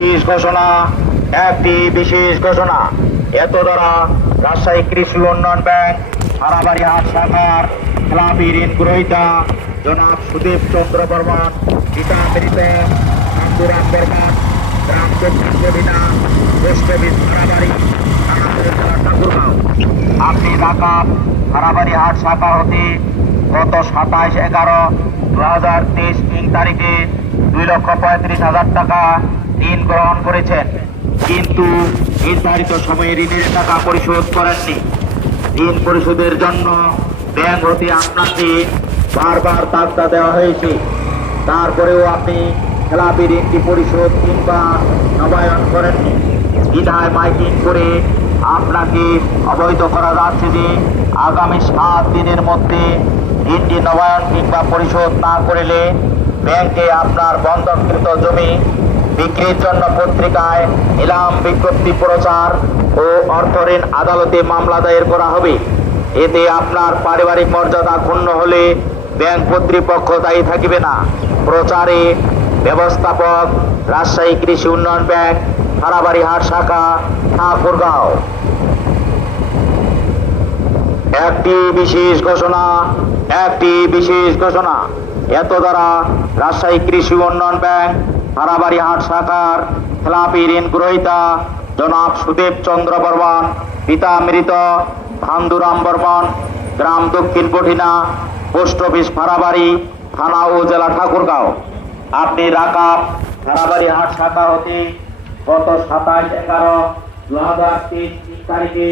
বিশেষ ঘোষণা, একটি বিশেষ ঘোষণা। এত দ্বারা রাজশাহী কৃষি উন্নয়ন ব্যাংক হারাবাড়ি হাট শাখার খেলাপি ঋণ গ্রহীতা জনাব সুদীপ চন্দ্র বর্মন, পিতা মৃত আন্দুরাম বর্মন, গ্রাম দক্ষিণ কবিনা, পোস্ট অফিস হারাবাড়ি, থানা জেলা ঠাকুরগাঁও। আপনি ঢাকা হারাবাড়ি হাট শাখা হতে গত 27/11/2023 তারিখে 2,35,000 টাকা ঋণ গ্রহণ করেছেন, কিন্তু নির্ধারিত সময়ে ঋণের টাকা পরিশোধ করেননি। ঋণ পরিশোধের জন্য ব্যাংক হতে আপনাকে বারবার তাগদা দেওয়া হয়েছে, তারপরেও আপনি খেলাপি ঋণটি পরিশোধ কিংবা নবায়ন করেননি। বিধায় মাইকিং করে আপনাকে অবহিত করা যাচ্ছে যে আগামী 7 দিনের মধ্যে ঋণটি নবায়ন কিংবা পরিশোধ না করলে ব্যাংকে আপনার বন্ধককৃত জমি বিক্রির জন্য পত্রিকায় নিলাম বিজ্ঞপ্তি প্রচার ও অর্থঋণ আদালতে মামলা দায়ের করা হবে। এতে আপনার পারিবারিক মর্যাদা ক্ষুণ্ণ হলে ব্যাংক কর্তৃপক্ষ দায়ী থাকিবে না। প্রচারে ব্যবস্থাপক রাজশাহী কৃষি উন্নয়ন ব্যাংক, হারাবাড়ি হাট শাখা, ঠাকুরগাঁও। একটি বিশেষ ঘোষণা, একটি বিশেষ ঘোষণা। এত দ্বারা রাজশাহী কৃষি উন্নয়ন ব্যাংক হারাবাড়ি হাট শাখার খেলাপি ঋণ গ্রহীতা জনাব সুদেব চন্দ্র বর্মন, পিতা মৃত ভান্দুরাম বর্মন, গ্রাম দক্ষিণ কঠিনা, পোস্ট অফিস হারাবাড়ি, থানা ও জেলা ঠাকুরগাঁও। আপনি ঢাকা হারাবাড়ি হাট শাখা হতে গত 27/11/2023 তারিখে